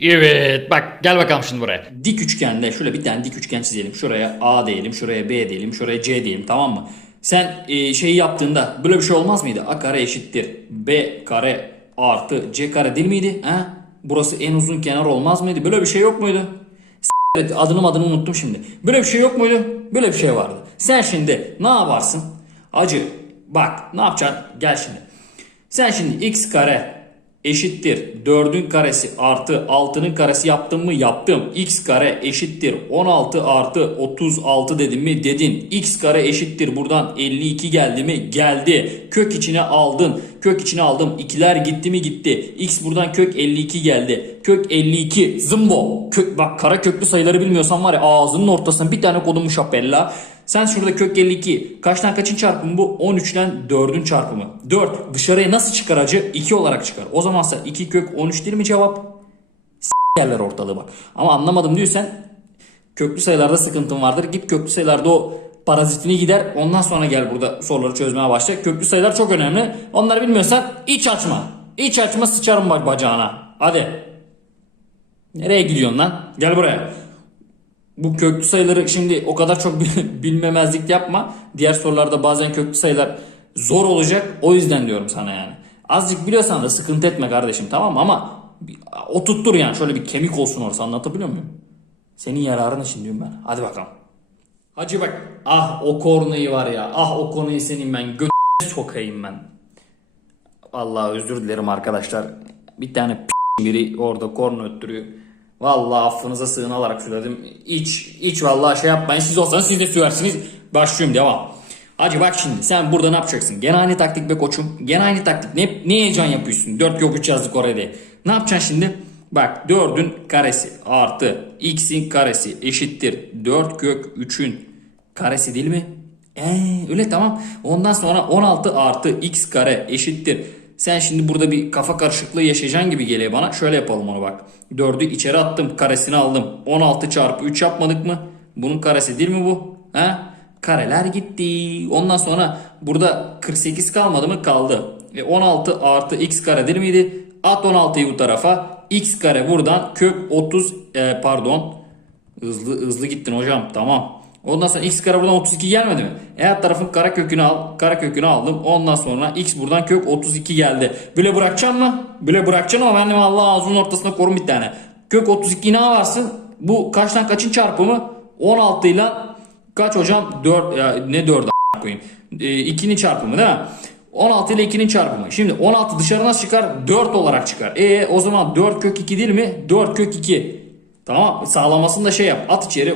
Evet bak gel bakalım şimdi buraya. Dik üçgende şöyle bir tane dik üçgen çizelim. Şuraya A diyelim, şuraya B diyelim, şuraya C diyelim tamam mı? Sen e, şeyi yaptığında böyle bir şey olmaz mıydı? A kare eşittir B kare artı C kare değil miydi? Ha? Burası en uzun kenar olmaz mıydı? Böyle bir şey yok muydu? S- adını adını unuttum şimdi. Böyle bir şey yok muydu? Böyle bir şey vardı. Sen şimdi ne yaparsın? Acı bak ne yapacaksın? Gel şimdi. Sen şimdi x kare eşittir 4'ün karesi artı 6'nın karesi yaptın mı? Yaptım. x kare eşittir 16 artı 36 dedim mi? Dedin. x kare eşittir buradan 52 geldi mi? Geldi. Kök içine aldın. Kök içine aldım. İkiler gitti mi? Gitti. x buradan kök 52 geldi. Kök 52 zımbo. Kök, bak kara köklü sayıları bilmiyorsan var ya ağzının ortasına bir tane kodunmuş apella. Sen şurada kök 52. Kaçtan kaçın çarpımı bu? 13'ten 4'ün çarpımı. 4 dışarıya nasıl çıkar acı? 2 olarak çıkar. O zamansa 2 kök 13 değil mi cevap? S- yerler ortalığı bak. Ama anlamadım diyorsan köklü sayılarda sıkıntın vardır. Git köklü sayılarda o parazitini gider. Ondan sonra gel burada soruları çözmeye başla. Köklü sayılar çok önemli. Onları bilmiyorsan iç açma. İç açma sıçarım bak bacağına. Hadi. Nereye gidiyorsun lan? Gel buraya. Bu köklü sayıları şimdi o kadar çok bil- bilmemezlik yapma. Diğer sorularda bazen köklü sayılar zor olacak. O yüzden diyorum sana yani. Azıcık biliyorsan da sıkıntı etme kardeşim tamam mı? Ama oturttur yani şöyle bir kemik olsun orası anlatabiliyor muyum? Senin yararın için diyorum ben. Hadi bakalım. Hacı bak. Ah o kornayı var ya. Ah o konuyu senin ben göt sokayım ben. Vallahi özür dilerim arkadaşlar. Bir tane biri orada korna öttürüyor. Vallahi affınıza sığınarak söyledim. İç, iç vallahi şey yapmayın. Siz olsanız siz de sürersiniz. Başlıyorum devam. Hacı bak şimdi sen burada ne yapacaksın? Gene aynı taktik be koçum. Gene aynı taktik. Ne, ne heyecan yapıyorsun? 4 yok 3 yazdık oraya diye. Ne yapacaksın şimdi? Bak 4'ün karesi artı x'in karesi eşittir 4 kök 3'ün karesi değil mi? Eee öyle tamam. Ondan sonra 16 artı x kare eşittir. Sen şimdi burada bir kafa karışıklığı yaşayacaksın gibi geliyor bana. Şöyle yapalım onu bak. 4'ü içeri attım. Karesini aldım. 16 çarpı 3 yapmadık mı? Bunun karesi değil mi bu? He? Kareler gitti. Ondan sonra burada 48 kalmadı mı? Kaldı. E 16 artı x kare değil miydi? At 16'yı bu tarafa. x kare buradan kök 30 e, pardon. Hızlı hızlı gittin hocam. Tamam. Ondan sonra x kare buradan 32 gelmedi mi? E her tarafın kara kökünü al. Kara kökünü aldım. Ondan sonra x buradan kök 32 geldi. Böyle bırakacaksın mı? Böyle bırakacaksın ama ben de Allah ağzının ortasına korun bir tane. Kök 32 ne varsın? Bu kaçtan kaçın çarpımı? 16 ile kaç hocam? 4 ya ne 4 a- koyayım. E, 2'nin çarpımı değil mi? 16 ile 2'nin çarpımı. Şimdi 16 dışarı nasıl çıkar? 4 olarak çıkar. E o zaman 4 kök 2 değil mi? 4 kök 2. Tamam sağlamasını da şey yap. At içeri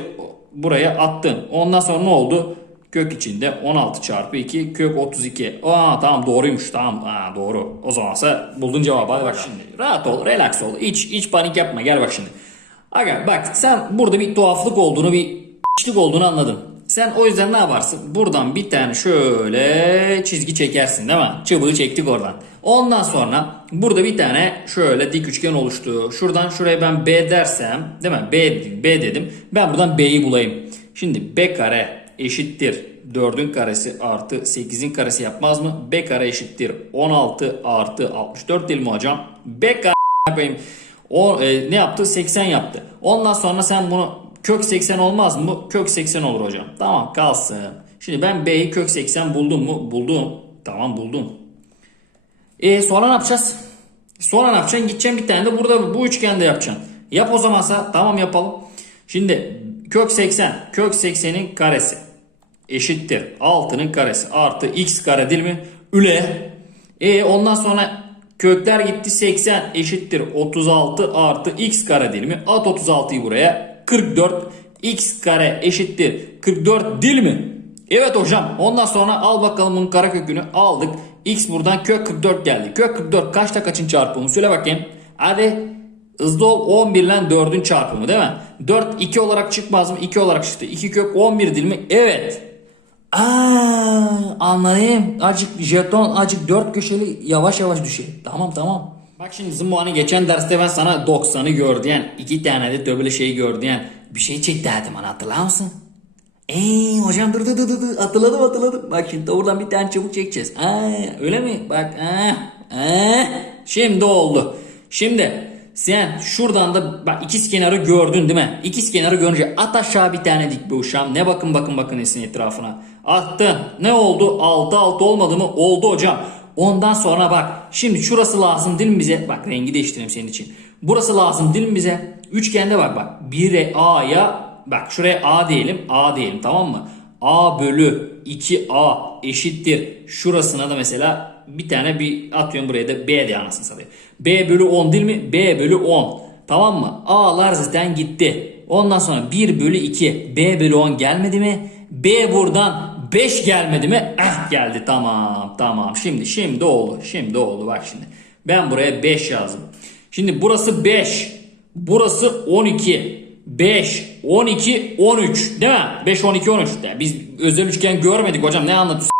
buraya attın. Ondan sonra ne oldu? Kök içinde 16 çarpı 2 kök 32. Aa tamam doğruymuş tamam ha, doğru. O zamansa buldun cevabı hadi bak şimdi. Rahat ol relax ol. Hiç, hiç panik yapma gel bak şimdi. Aga bak sen burada bir tuhaflık olduğunu bir olduğunu anladın. Sen o yüzden ne yaparsın? Buradan bir tane şöyle çizgi çekersin değil mi? Çubuğu çektik oradan. Ondan sonra burada bir tane şöyle dik üçgen oluştu. Şuradan şuraya ben B dersem değil mi? B, B dedim. Ben buradan B'yi bulayım. Şimdi B kare eşittir 4'ün karesi artı 8'in karesi yapmaz mı? B kare eşittir 16 artı 64 değil mi hocam? B kare koyayım. O e, ne yaptı? 80 yaptı. Ondan sonra sen bunu kök 80 olmaz mı? Kök 80 olur hocam. Tamam kalsın. Şimdi ben B'yi kök 80 buldum mu? Buldum. Tamam buldum. E sonra ne yapacağız? Sonra ne yapacaksın? Gideceksin bir tane de burada bu üçgende yapacaksın. Yap o zamansa tamam yapalım. Şimdi kök 80 kök 80'in karesi eşittir 6'nın karesi artı x kare değil mi? Üle. E ondan sonra kökler gitti 80 eşittir 36 artı x kare değil mi? At 36'yı buraya 44 x kare eşittir 44 değil mi? Evet hocam. Ondan sonra al bakalım bunun kara kökünü aldık. X buradan kök 44 geldi. Kök 44 kaçta kaçın çarpımı? Söyle bakayım. Hadi. Hızlı ol 11 ile 4'ün çarpımı değil mi? 4 2 olarak çıkmaz mı? 2 olarak çıktı. 2 kök 11 değil mi? Evet. Aa, anladım. Acık jeton, acık dört köşeli yavaş yavaş düşüyor. Tamam tamam. Bak şimdi Zımbo hani geçen derste ben sana 90'ı gördü yani iki tane de böyle şey gördü yani bir şey çekti dedim bana hatırlar mısın? Eee hocam dur dur dur dur hatırladım hatırladım. Bak şimdi oradan bir tane çabuk çekeceğiz. Aa, öyle mi? Bak aa, aa. şimdi oldu. Şimdi sen şuradan da bak ikiz kenarı gördün değil mi? İkiz kenarı görünce at aşağı bir tane dik bir uşağım. Ne bakın bakın bakın esin etrafına. Attın. Ne oldu? 6 6 olmadı mı? Oldu hocam. Ondan sonra bak. Şimdi şurası lazım değil mi bize? Bak rengi değiştireyim senin için. Burası lazım değil mi bize? Üçgende bak bak. 1'e A'ya bak şuraya A diyelim. A diyelim tamam mı? A bölü 2A eşittir. Şurasına da mesela bir tane bir atıyorum buraya da B diye anasını satayım. B bölü 10 değil mi? B bölü 10. Tamam mı? A'lar zaten gitti. Ondan sonra 1 bölü 2 B bölü 10 gelmedi mi? B buradan 5 gelmedi mi? Eh geldi tamam tamam. Şimdi şimdi oldu. Şimdi oldu bak şimdi. Ben buraya 5 yazdım. Şimdi burası 5. Burası 12. 5, 12, 13 değil mi? 5, 12, 13. De. Biz özel üçgen görmedik hocam ne anlatıyorsun.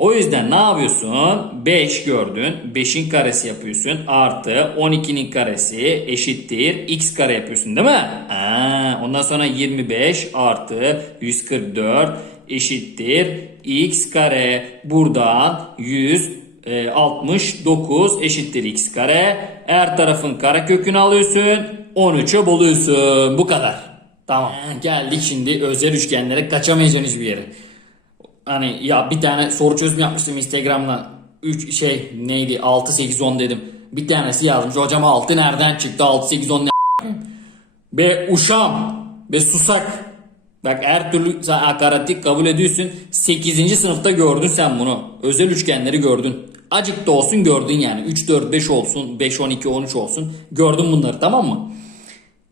O yüzden ne yapıyorsun? 5 gördün. 5'in karesi yapıyorsun. Artı 12'nin karesi eşittir. X kare yapıyorsun değil mi? Ha, ondan sonra 25 artı 144 eşittir. X kare. Buradan 100 e, 69 eşittir x kare. Her tarafın kare kökünü alıyorsun. 13'e buluyorsun. Bu kadar. Tamam. Geldik şimdi özel üçgenlere kaçamayacaksın hiçbir yere. Hani ya bir tane soru çözümü yapmıştım Instagram'da. 3 şey neydi 6 8 10 dedim. Bir tanesi yazmış. Hocam 6 nereden çıktı? 6 8 10 ne Be uşam. Be susak. Bak her türlü sen kabul ediyorsun. 8. sınıfta gördün sen bunu. Özel üçgenleri gördün. Acık da olsun gördün yani. 3, 4, 5 olsun. 5, 12, 13 olsun. Gördün bunları tamam mı?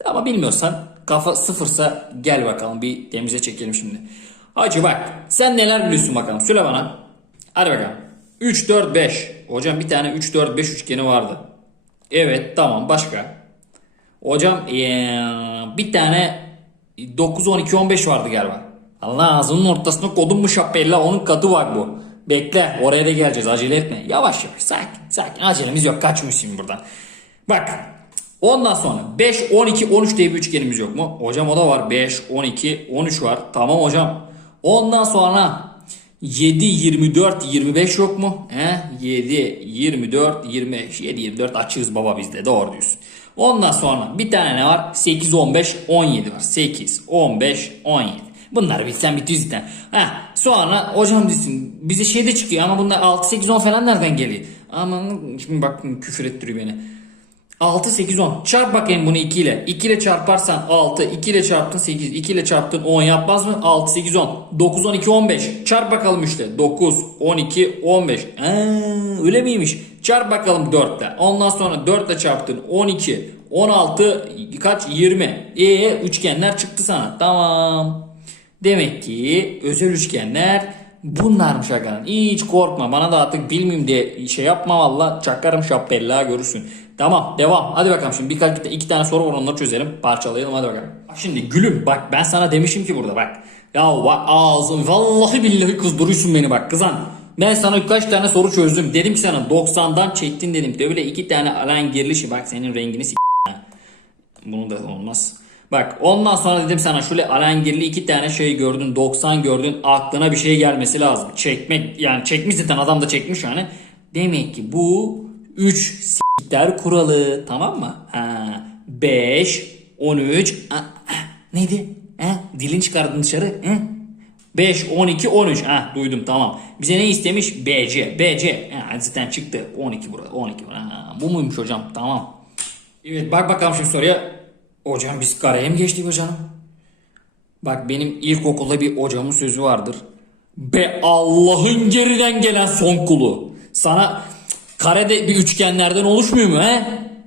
Ama bilmiyorsan kafa sıfırsa gel bakalım bir temize çekelim şimdi. Hacı bak sen neler biliyorsun bakalım söyle bana. Hadi bakalım. 3, 4, 5. Hocam bir tane 3, 4, 5 üçgeni vardı. Evet tamam başka. Hocam ee, bir tane 9, 12, 15 vardı galiba. Allah ağzının ortasına kodun mu şapella onun katı var bu. Bekle oraya da geleceğiz acele etme. Yavaş yavaş sakin sakin acelemiz yok kaçmış şimdi buradan. Bak ondan sonra 5, 12, 13 diye bir üçgenimiz yok mu? Hocam o da var 5, 12, 13 var. Tamam hocam. Ondan sonra 7, 24, 25 yok mu? He? 7, 24, 25. 7, 24 açığız baba bizde. Doğru diyorsun. Ondan sonra bir tane ne var? 8, 15, 17 var. 8, 15, 17. Bunları bilsen bitiyor zaten. Ha, sonra hocam desin bize şey de çıkıyor ama bunlar 6, 8, 10 falan nereden geliyor? Aman şimdi bak küfür ettiriyor beni. 6, 8, 10. Çarp bakayım bunu 2 ile. 2 ile çarparsan 6, 2 ile çarptın 8, 2 ile çarptın 10 yapmaz mı? 6, 8, 10. 9, 12, 15. Çarp bakalım işte. 9, 12, 15. Aa, öyle miymiş? Çarp bakalım 4 ile. Ondan sonra 4 ile çarptın 12, 16, kaç? 20. E üçgenler çıktı sana. Tamam. Demek ki özel üçgenler bunlarmış arkadaşlar. Hiç korkma bana da artık bilmeyeyim diye şey yapma valla çakarım şapbella görürsün. Tamam devam hadi bakalım şimdi birkaç iki tane soru var onları çözelim parçalayalım hadi bakalım. Bak şimdi gülüm bak ben sana demişim ki burada bak. Ya bak ağzım vallahi billahi kızdırıyorsun beni bak kızan. Ben sana kaç tane soru çözdüm dedim ki sana 90'dan çektin dedim. Böyle iki tane alan gerilişi bak senin rengini s- bunu da olmaz. Bak ondan sonra dedim sana şöyle alengirli iki tane şey gördün 90 gördün aklına bir şey gelmesi lazım. Çekmek yani çekmiş zaten adam da çekmiş yani. Demek ki bu 3 s**ler kuralı tamam mı? Ha, 5 13 a- a- neydi? Ha, dilin çıkardın dışarı. Ha? 5, 12, 13. Ha duydum tamam. Bize ne istemiş? BC. BC. Ha, zaten çıktı. 12 burada. 12. Ha, bu muymuş hocam? Tamam. Evet bak bakalım şimdi soruya. Hocam biz kareye mi geçtik hocam? Bak benim ilkokulda bir hocamın sözü vardır. Be Allah'ın geriden gelen son kulu. Sana karede bir üçgenlerden oluşmuyor mu he?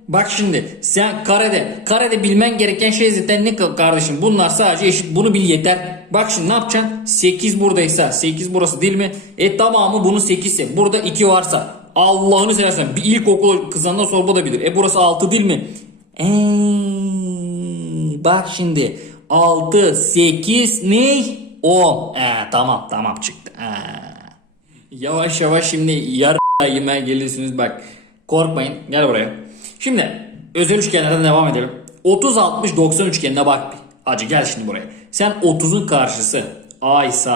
Bak şimdi sen karede karede bilmen gereken şey zaten ne kardeşim bunlar sadece eşit bunu bil yeter. Bak şimdi ne yapacaksın? 8 buradaysa 8 burası değil mi? E tamamı bunun 8 ise burada 2 varsa Allah'ını seversen bir ilkokul kızlarına sorma da bilir. E burası 6 değil mi? Eee, bak şimdi 6 8 ne? 10. Ee, tamam tamam çıktı. Ee. Yavaş yavaş şimdi yar yemeğe gelirsiniz bak. Korkmayın gel buraya. Şimdi özel üçgenlerden devam edelim. 30 60 90 üçgenine bak bir. Acı gel şimdi buraya. Sen 30'un karşısı A ise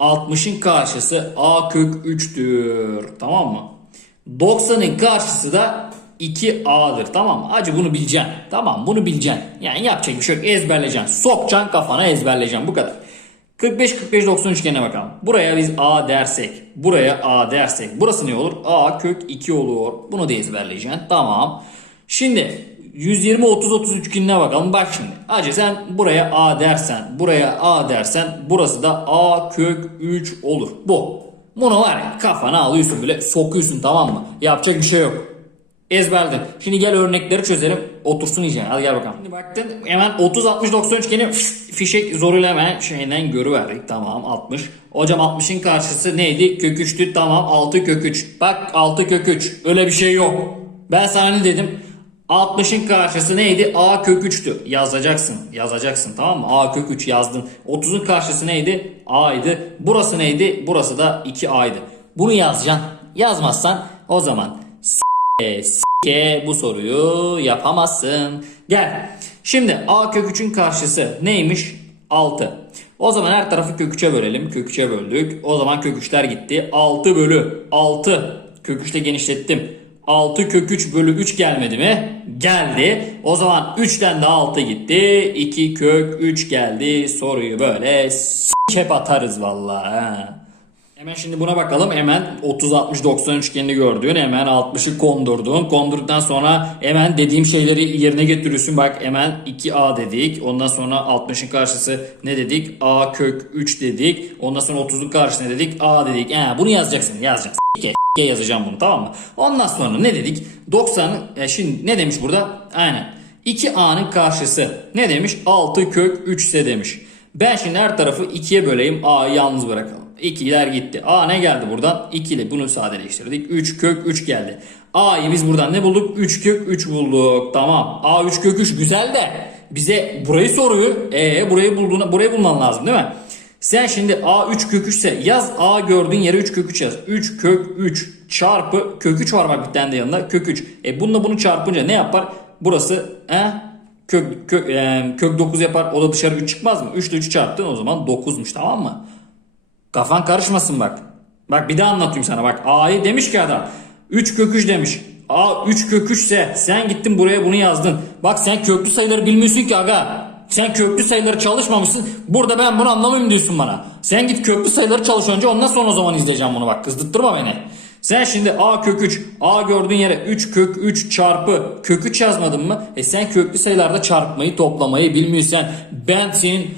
60'ın karşısı A kök 3'tür. Tamam mı? 90'ın karşısı da 2A'dır tamam mı? Hacı bunu bileceksin. Tamam bunu bileceksin. Yani yapacak bir şey yok ezberleyeceksin. Sokacaksın kafana ezberleyeceksin bu kadar. 45 45 90 üçgenine bakalım. Buraya biz A dersek, buraya A dersek. Burası ne olur? A kök 2 olur. Bunu da ezberleyeceksin. Tamam. Şimdi 120 30 30 üçgenine bakalım. Bak şimdi. Hacı sen buraya A dersen, buraya A dersen burası da A kök 3 olur. Bu. Bunu var ya kafana alıyorsun böyle sokuyorsun tamam mı? Yapacak bir şey yok. Ezberledin. Şimdi gel örnekleri çözelim. Otursun iyice. Hadi gel bakalım. Şimdi baktın hemen 30 60 90 üçgeni fişek zoruyla hemen şeyden görüverdik. Tamam 60. Hocam 60'ın karşısı neydi? Kök 3'tü. Tamam 6 kök 3. Bak 6 kök 3. Öyle bir şey yok. Ben sana ne dedim? 60'ın karşısı neydi? A kök 3'tü. Yazacaksın. Yazacaksın tamam mı? A kök 3 yazdın. 30'un karşısı neydi? A'ydı. Burası neydi? Burası da 2A'ydı. Bunu yazacaksın. Yazmazsan o zaman e, s**ke bu soruyu yapamazsın. Gel. Şimdi a kök 3'ün karşısı neymiş? 6. O zaman her tarafı kök 3'e bölelim. Kök 3'e böldük. O zaman kök 3'ler gitti. 6 bölü 6. Kök 3'te genişlettim. 6 kök 3 bölü 3 gelmedi mi? Geldi. O zaman 3'ten de 6 gitti. 2 kök 3 geldi. Soruyu böyle s**kep atarız vallahi. Hemen şimdi buna bakalım. Hemen 30 60 90 üçgenini gördüğün hemen 60'ı kondurdun. Kondurduktan sonra hemen dediğim şeyleri yerine getiriyorsun. Bak hemen 2A dedik. Ondan sonra 60'ın karşısı ne dedik? A kök 3 dedik. Ondan sonra 30'un karşısına dedik A dedik. He, bunu yazacaksın. Yazacaksın. S**ke yazacağım bunu tamam mı? Ondan sonra ne dedik? 90'ın e, şimdi ne demiş burada? Aynen. 2A'nın karşısı ne demiş? 6 kök 3 ise demiş. Ben şimdi her tarafı 2'ye böleyim. A'yı yalnız bırakalım. 2'ler gitti. A ne geldi buradan? 2 ile bunu sadeleştirdik. 3 kök 3 geldi. A'yı biz buradan ne bulduk? 3 kök 3 bulduk. Tamam. A 3 kök 3 güzel de bize burayı soruyor. E burayı bulduğuna burayı bulman lazım değil mi? Sen şimdi A 3 kök 3 ise yaz A gördüğün yere 3 kök 3 yaz. 3 kök 3 çarpı kök 3 var bak bir tane de yanında kök 3. E bununla bunu çarpınca ne yapar? Burası he? Kök, kök, e, kök 9 yapar. O da dışarı 3 çıkmaz mı? 3 ile 3'ü çarptın o zaman 9'muş tamam mı? Kafan karışmasın bak. Bak bir daha anlatayım sana bak. A'yı demiş ki adam. 3 kök 3 demiş. A 3 kök 3 ise sen gittin buraya bunu yazdın. Bak sen köklü sayıları bilmiyorsun ki aga. Sen köklü sayıları çalışmamışsın. Burada ben bunu anlamıyorum diyorsun bana. Sen git köklü sayıları çalış önce ondan sonra o zaman izleyeceğim bunu bak. Kızdırtma beni. Sen şimdi A kök 3, A gördüğün yere 3 kök 3 çarpı kök 3 yazmadın mı? E sen köklü sayılarda çarpmayı toplamayı bilmiyorsan ben senin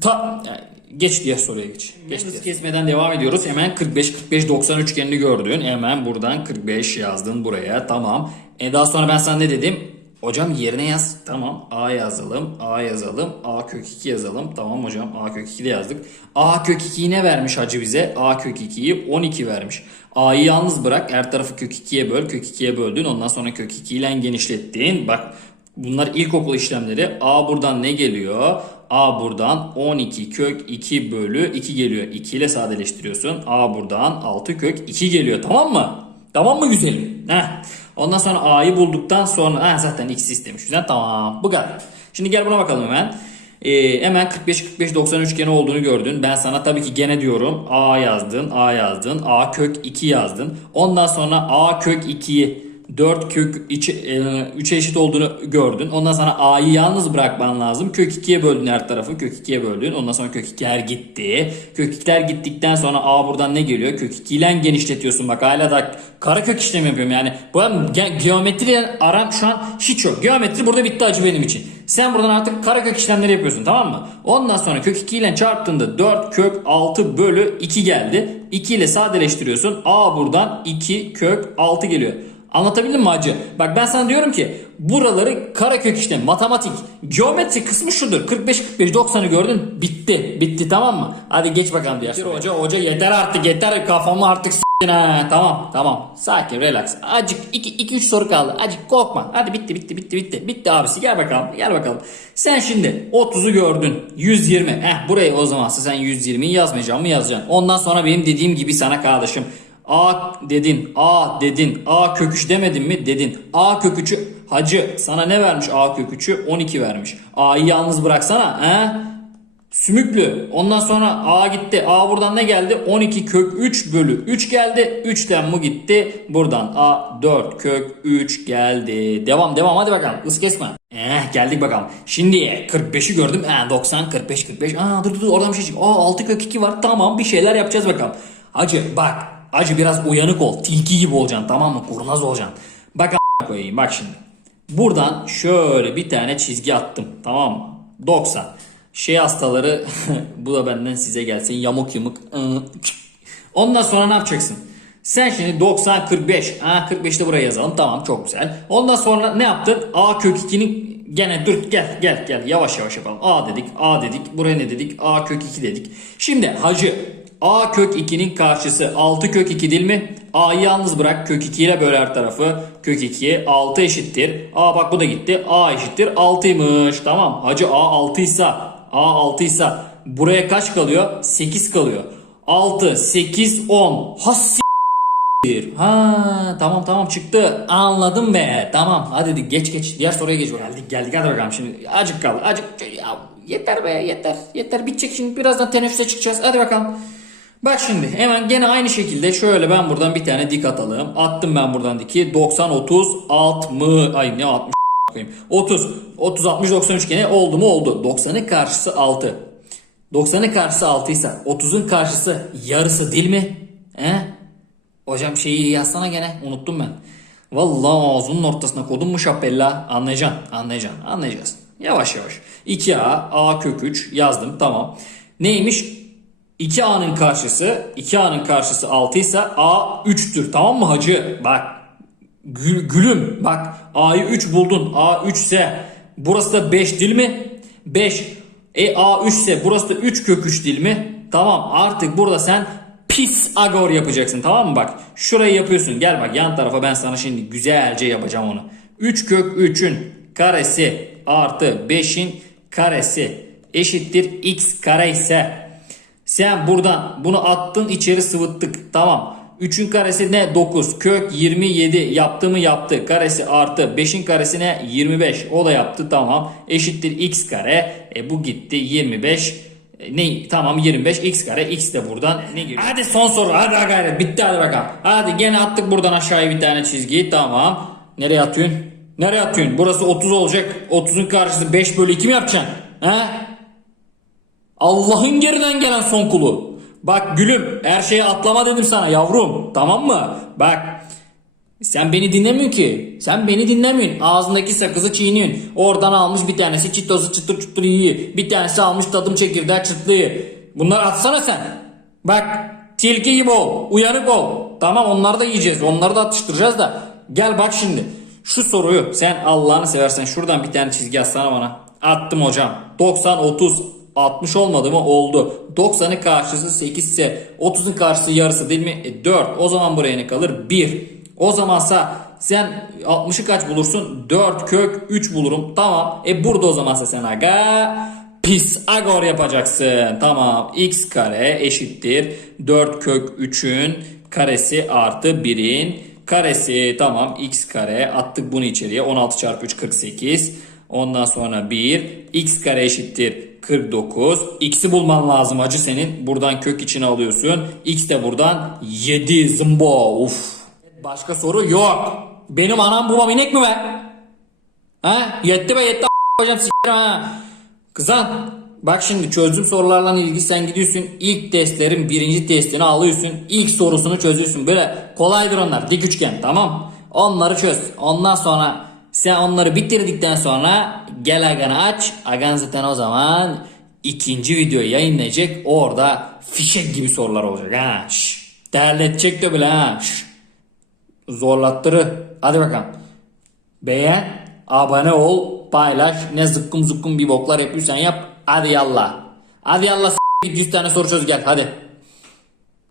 Ta yani geç diye soruya geç. Geç hız kesmeden devam ediyoruz. Hemen 45 45 90 üçgenini gördün. Hemen buradan 45 yazdın buraya. Tamam. E daha sonra ben sana ne dedim? Hocam yerine yaz. Tamam. A yazalım. A yazalım. A kök 2 yazalım. Tamam hocam. A kök 2 de yazdık. A kök 2'yi ne vermiş hacı bize? A kök 2'yi 12 vermiş. A'yı yalnız bırak. Her tarafı kök 2'ye böl. Kök 2'ye böldün. Ondan sonra kök 2 ile genişlettin. Bak Bunlar ilkokul işlemleri. A buradan ne geliyor? A buradan 12 kök 2 bölü 2 geliyor. 2 ile sadeleştiriyorsun. A buradan 6 kök 2 geliyor. Tamam mı? Tamam mı güzelim? Heh. Ondan sonra A'yı bulduktan sonra ha, zaten X istemiş. Güzel tamam. Bu kadar. Şimdi gel buna bakalım hemen. Ee, hemen 45-45-90 üçgeni olduğunu gördün. Ben sana tabii ki gene diyorum. A yazdın, A yazdın, A kök 2 yazdın. Ondan sonra A kök 2'yi 4 kök 3'e eşit olduğunu gördün. Ondan sonra A'yı yalnız bırakman lazım. Kök 2'ye böldün her tarafı. Kök 2'ye böldün. Ondan sonra kök 2'ler gitti. Kök 2'ler gittikten sonra A buradan ne geliyor? Kök 2 ile genişletiyorsun. Bak hala da kara kök işlemi yapıyorum. Yani bu ge- geometriyle aram şu an hiç yok. Geometri burada bitti acı benim için. Sen buradan artık kara kök işlemleri yapıyorsun tamam mı? Ondan sonra kök 2 ile çarptığında 4 kök 6 bölü 2 geldi. 2 ile sadeleştiriyorsun. A buradan 2 kök 6 geliyor. Anlatabildim mi hacı? Bak ben sana diyorum ki buraları karekök işte matematik, geometri kısmı şudur. 45 45 90'ı gördün bitti. Bitti tamam mı? Hadi geç bakalım diğer soruya. Hoca hoca yeter artık yeter kafamı artık s**tin ha. Tamam tamam. Sakin relax. Acık 2 2 3 soru kaldı. Acık korkma. Hadi bitti bitti bitti bitti. Bitti abisi gel bakalım. Gel bakalım. Sen şimdi 30'u gördün. 120. Eh burayı o zaman sen 120'yi yazmayacağım mı yazacaksın. Ondan sonra benim dediğim gibi sana kardeşim A dedin, A dedin, A kök 3 demedin mi dedin. A kök 3'ü hacı sana ne vermiş A kök 3'ü? 12 vermiş. A'yı yalnız bıraksana. He? Sümüklü. Ondan sonra A gitti. A buradan ne geldi? 12 kök 3 bölü 3 geldi. 3'ten bu gitti. Buradan A 4 kök 3 geldi. Devam devam hadi bakalım. Is kesme. Eh geldik bakalım. Şimdi 45'i gördüm. Eh 90 45 45. Aa dur dur dur oradan bir şey çıkıyor. Aa 6 kök 2 var. Tamam bir şeyler yapacağız bakalım. Hacı bak. Hacı biraz uyanık ol. Tilki gibi olacaksın tamam mı? Kurnaz olacaksın. Bak a- koyayım bak şimdi. Buradan şöyle bir tane çizgi attım. Tamam mı? 90. Şey hastaları bu da benden size gelsin. Yamuk yumuk. Ondan sonra ne yapacaksın? Sen şimdi 90 45. Ha 45'te buraya yazalım. Tamam çok güzel. Ondan sonra ne yaptın? A kök 2'nin gene dur gel gel gel yavaş yavaş yapalım. A dedik. A dedik. Buraya ne dedik? A kök 2 dedik. Şimdi hacı A kök 2'nin karşısı 6 kök 2 değil mi? A'yı yalnız bırak. Kök 2 ile böl her tarafı. Kök 2'ye 6 eşittir. A bak bu da gitti. A eşittir 6'ymış. Tamam. Hacı A 6 ise A 6 ise buraya kaç kalıyor? 8 kalıyor. 6, 8, 10. Has. Ha tamam tamam çıktı. Anladım be. Tamam hadi geç geç. Diğer soruya geç. Geldik geldik hadi bakalım şimdi. Acık kal. Acık. Ya, yeter be yeter. Yeter bitecek şimdi. Birazdan teneffüse çıkacağız. Hadi bakalım. Bak şimdi hemen gene aynı şekilde şöyle ben buradan bir tane dik atalım. Attım ben buradan diki. 90 30 60 ay ne 60 koyayım. 30 30 60 93 gene oldu mu oldu. 90'ın karşısı 6. 90'ın karşısı 6 ise 30'un karşısı yarısı değil mi? He? Hocam şeyi yazsana gene unuttum ben. Vallahi ağzının ortasına kodum mu şapella anlayacaksın anlayacaksın anlayacağız. Yavaş yavaş. 2A A kök 3 yazdım tamam. Neymiş? 2A'nın karşısı 2A'nın karşısı 6 ise A 3'tür tamam mı hacı? Bak Gül, gülüm. Bak A'yı 3 buldun. A 3 ise burası da 5 değil mi? 5 e A 3 ise burası da 3 kök 3 değil mi? Tamam artık burada sen pis agor yapacaksın. Tamam mı? Bak şurayı yapıyorsun. Gel bak yan tarafa ben sana şimdi güzelce yapacağım onu. 3 kök 3'ün karesi artı 5'in karesi eşittir x kare ise sen buradan bunu attın içeri sıvıttık. Tamam. 3'ün karesi ne? 9 kök 27 yaptı mı? Yaptı. Karesi artı 5'in karesi ne 25 o da yaptı. Tamam. Eşittir x kare. E bu gitti. 25 e, ne? Tamam. 25 x kare. X de buradan. Ne geliyor? Hadi son soru. Hadi ha gayret bitti. Hadi bakalım. Hadi gene attık buradan aşağıya bir tane çizgi. Tamam. Nereye atıyorsun? Nereye atıyorsun? Burası 30 olacak. 30'un karşısı 5 bölü 2 mi yapacaksın? He? Allah'ın geriden gelen son kulu. Bak gülüm her şeye atlama dedim sana yavrum. Tamam mı? Bak sen beni dinlemiyorsun ki. Sen beni dinlemiyorsun. Ağzındaki sakızı çiğniyorsun. Oradan almış bir tanesi çitozu çıtır çıtır yiyor. Bir tanesi almış tadım çekirdeği çıtlıyor. Bunları atsana sen. Bak tilki gibi ol. Uyanık ol. Tamam onları da yiyeceğiz. Onları da atıştıracağız da. Gel bak şimdi. Şu soruyu sen Allah'ını seversen şuradan bir tane çizgi atsana bana. Attım hocam. 90 30 60 olmadı mı? Oldu. 90'ın karşısı 8 ise 30'un karşısı yarısı değil mi? E, 4. O zaman buraya ne kalır? 1. O zamansa sen 60'ı kaç bulursun? 4 kök 3 bulurum. Tamam. E burada o zamansa sen aga Pisagor yapacaksın. Tamam. X kare eşittir. 4 kök 3'ün karesi artı 1'in karesi. Tamam. X kare attık bunu içeriye. 16 çarpı 3 48. Ondan sonra 1. X kare eşittir 49. X'i bulman lazım hacı senin. Buradan kök içine alıyorsun. X de buradan 7 zımbo. Uf. Başka soru yok. Benim anam babam inek mi be? Ha? Yetti be yetti hocam s**erim ha. Kızan bak şimdi çözdüğüm sorularla ilgili sen gidiyorsun ilk testlerin birinci testini alıyorsun ilk sorusunu çözüyorsun böyle kolaydır onlar dik üçgen tamam onları çöz ondan sonra sen onları bitirdikten sonra gel aganı aç agan zaten o zaman ikinci videoyu yayınlayacak orada fişek gibi sorular olacak ha Şş, terletecek de bile ha zorlattırı hadi bakalım Beğen, abone ol, paylaş. Ne zıkkım zıkkım bir boklar yapıyorsan yap. Hadi yallah. Hadi yallah s- git 100 tane soru çöz gel hadi.